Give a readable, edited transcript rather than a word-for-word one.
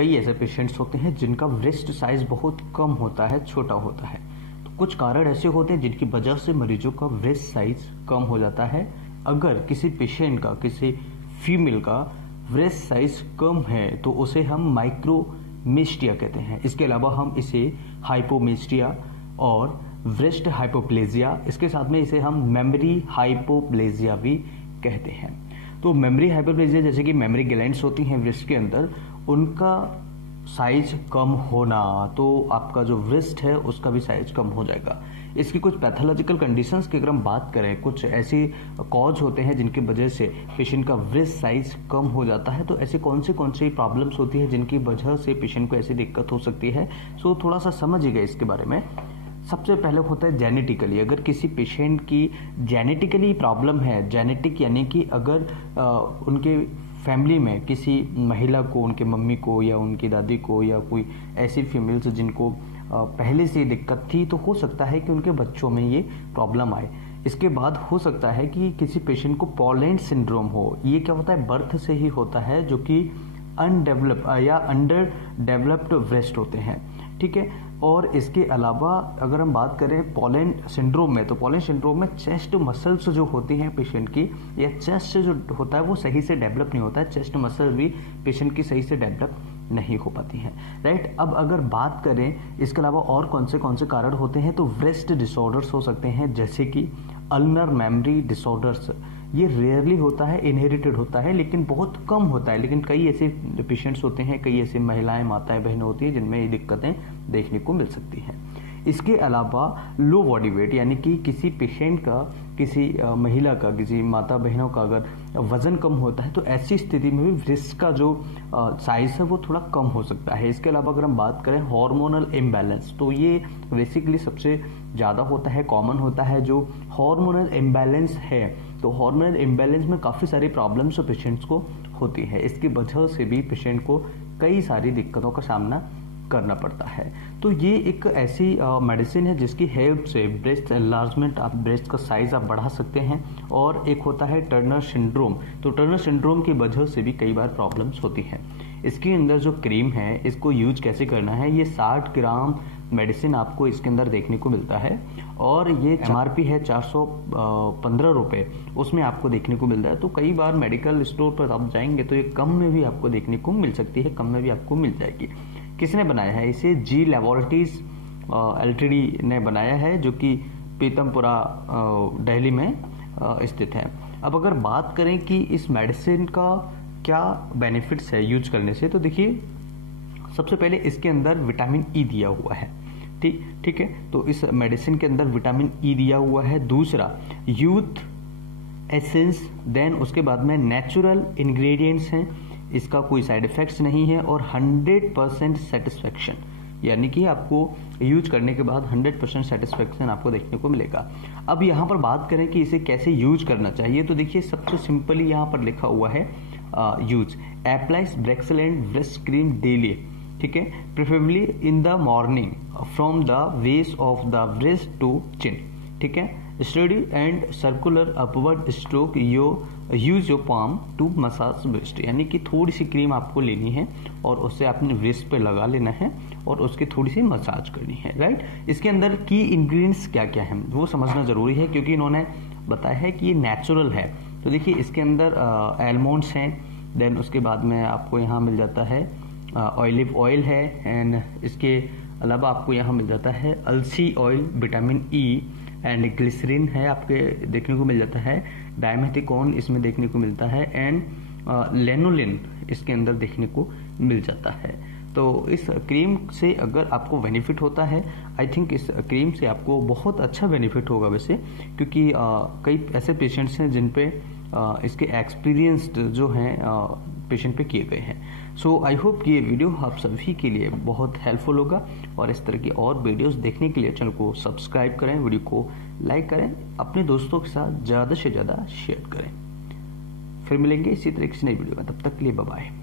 कई ऐसे पेशेंट्स होते हैं जिनका ब्रेस्ट साइज बहुत कम होता है, छोटा होता है। तो कुछ कारण ऐसे होते हैं जिनकी वजह से मरीजों का ब्रेस्ट साइज कम हो जाता है। अगर किसी पेशेंट का, किसी फीमेल का ब्रेस्ट साइज कम है तो उसे हम माइक्रोमेस्टिया कहते हैं। इसके अलावा हम इसे हाइपोमेस्टिया और ब्रेस्ट हाइपोप्लेजिया, इसके साथ में इसे हम मेमोरी हाइपोप्लेजिया भी कहते हैं। तो मेमोरी हाइपोप्लेजिया जैसे कि मेमोरी ग्लैंड्स होती हैं ब्रेस्ट के अंदर, उनका साइज कम होना, तो आपका जो ब्रेस्ट है उसका भी साइज कम हो जाएगा। इसकी कुछ पैथोलॉजिकल कंडीशंस की अगर हम बात करें, कुछ ऐसे कॉज होते हैं जिनकी वजह से पेशेंट का ब्रेस्ट साइज कम हो जाता है। तो ऐसे कौन से प्रॉब्लम्स होती है जिनकी वजह से पेशेंट को ऐसी दिक्कत हो सकती है, सो थोड़ा सा समझिएगा इसके बारे में। सबसे पहले होता है जेनेटिकली। अगर किसी पेशेंट की जेनेटिकली प्रॉब्लम है, जेनेटिक यानी कि अगर उनके फैमिली में किसी महिला को, उनके मम्मी को या उनकी दादी को या कोई ऐसी फीमेल्स जिनको पहले से दिक्कत थी, तो हो सकता है कि उनके बच्चों में ये प्रॉब्लम आए। इसके बाद हो सकता है कि किसी पेशेंट को पॉलैंड सिंड्रोम हो। ये क्या होता है, बर्थ से ही होता है, जो कि अनडेवलप या अंडर डेवलप्ड ब्रेस्ट होते हैं, ठीक है। और इसके अलावा अगर हम बात करें पॉलैंड सिंड्रोम में, तो पॉलैंड सिंड्रोम में चेस्ट मसल्स जो होती हैं पेशेंट की, या चेस्ट जो होता है वो सही से डेवलप नहीं होता है, चेस्ट मसल भी पेशेंट की सही से डेवलप नहीं हो पाती हैं, राइट। अब अगर बात करें इसके अलावा और कौन से कारण होते हैं, तो ब्रेस्ट डिसऑर्डर्स हो सकते हैं, जैसे कि अल्नर मेमोरी डिसऑर्डर्स। ये रेयरली होता है, इनहेरिटेड होता है, लेकिन बहुत कम होता है। लेकिन कई ऐसे पेशेंट्स होते हैं, कई ऐसे महिलाएं, माताएं, बहनें होती हैं जिनमें ये दिक्कतें देखने को मिल सकती हैं। इसके अलावा लो बॉडी वेट, यानी कि किसी पेशेंट का, किसी महिला का, किसी माता बहनों का अगर वजन कम होता है, तो ऐसी स्थिति में भी ब्रेस्ट का जो साइज है वो थोड़ा कम हो सकता है। इसके अलावा अगर हम बात करें हार्मोनल इम्बैलेंस, तो ये बेसिकली सबसे ज़्यादा होता है, कॉमन होता है जो हार्मोनल इम्बैलेंस है। तो हार्मोनल इम्बैलेंस में काफ़ी सारी प्रॉब्लम्स पेशेंट्स को होती है। इसकी वजह से भी पेशेंट को कई सारी दिक्कतों का सामना करना पड़ता है। तो ये एक ऐसी मेडिसिन है जिसकी हेल्प से ब्रेस्ट एनलार्जमेंट, आप ब्रेस्ट का साइज आप बढ़ा सकते हैं। और एक होता है टर्नर सिंड्रोम, तो टर्नर सिंड्रोम की वजह से भी कई बार प्रॉब्लम्स होती हैं। इसके अंदर जो क्रीम है, इसको यूज कैसे करना है, ये 60 ग्राम मेडिसिन आपको इसके अंदर देखने को मिलता है, और ये MRP है 415 रुपये, उसमें आपको देखने को मिलता है। तो कई बार मेडिकल स्टोर पर आप जाएंगे तो ये कम में भी आपको देखने को मिल सकती है, कम में भी आपको मिल जाएगी। किसने बनाया है इसे, जी लैबोरेटरीज LTD ने बनाया है, जो कि पीतमपुरा दिल्ली में स्थित है। अब अगर बात करें कि इस मेडिसिन का क्या बेनिफिट्स है यूज करने से, तो देखिए सबसे पहले इसके अंदर विटामिन ई दिया हुआ है, ठीक है। तो इस मेडिसिन के अंदर विटामिन ई दिया हुआ है। दूसरा यूथ एसेंस, देन उसके बाद में नेचुरल इंग्रेडिएंट्स हैं, इसका कोई साइड इफेक्ट्स नहीं है, और 100% सेटिस्फेक्शन, यानी कि आपको यूज करने के बाद 100% सेटिस्फेक्शन आपको देखने को मिलेगा। अब यहाँ पर बात करें कि इसे कैसे यूज करना चाहिए, तो देखिए सबसे सिंपली यहाँ पर लिखा हुआ है यूज अप्लाइज ब्रेक्सलेंट ब्रेस्ट क्रीम डेली, ठीक है, preferably in the morning from the base of the breast to chin, ठीक है। Study and circular upward stroke use your palm to massage breast, यानी कि थोड़ी सी क्रीम आपको लेनी है और उससे अपने ब्रेस्ट पे लगा लेना है और उसकी थोड़ी सी मसाज करनी है, राइट। इसके अंदर की इंग्रेडिएंट्स क्या क्या है वो समझना जरूरी है, क्योंकि इन्होंने बताया है कि ये नेचुरल है। तो देखिए इसके अंदर एलमोंड्स हैं, देन उसके बाद में आपको यहाँ मिल जाता है ऑलिव ऑयल है, एंड इसके अलावा आपको यहाँ मिल जाता है अलसी oil, vitamin E and glycerine है आपके देखने को मिल जाता है, डायमेथिकोन इसमें देखने को मिलता है, एंड लेनोलिन इसके अंदर देखने को मिल जाता है। तो इस क्रीम से अगर आपको बेनिफिट होता है, आई थिंक इस क्रीम से आपको बहुत अच्छा बेनिफिट होगा वैसे, क्योंकि कई ऐसे पेशेंट्स हैं जिन पे इसके एक्सपीरियंस्ड जो हैं पेशेंट पे किए गए हैं। सो आई होप कि ये वीडियो आप सभी के लिए बहुत हेल्पफुल होगा, और इस तरह की और वीडियोस देखने के लिए चैनल को सब्सक्राइब करें, वीडियो को लाइक करें, अपने दोस्तों के साथ ज़्यादा से ज़्यादा शेयर करें। फिर मिलेंगे इसी तरह की नई वीडियो में, तब तक के लिए बाय बाय।